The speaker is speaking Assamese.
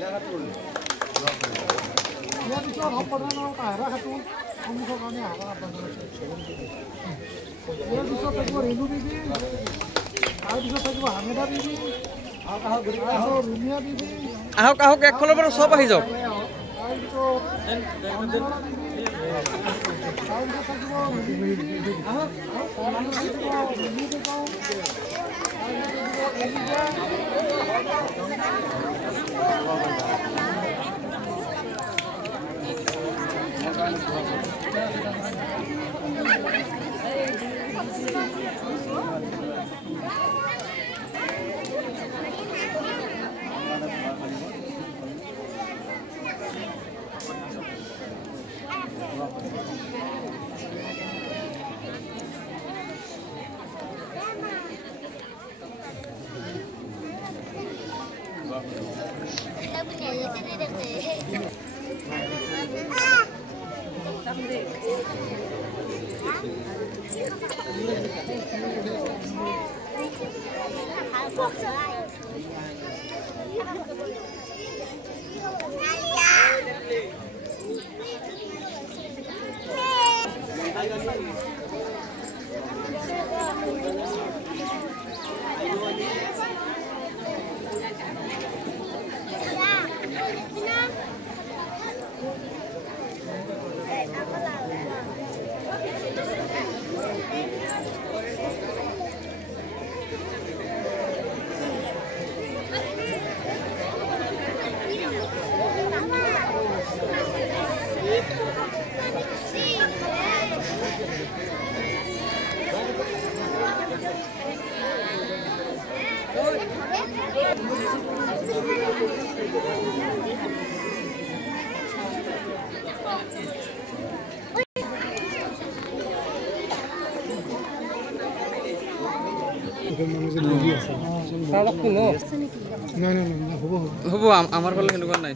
ইয়াৰ পিছত সৰ্বসাধাৰণৰ আহৰা খাতুন সন্মুখৰ কাৰণে আহৰা আহ্বান ইয়াৰ পিছত থাকিব ৰেণু বিবি তাৰপিছত থাকিব হামেদা বিবি ৰুমিয়া বিবি আহক আহক একফালৰ পৰা চব আহি যাওক হ'ব আমাৰ ফালে সেনেকুৱা নাই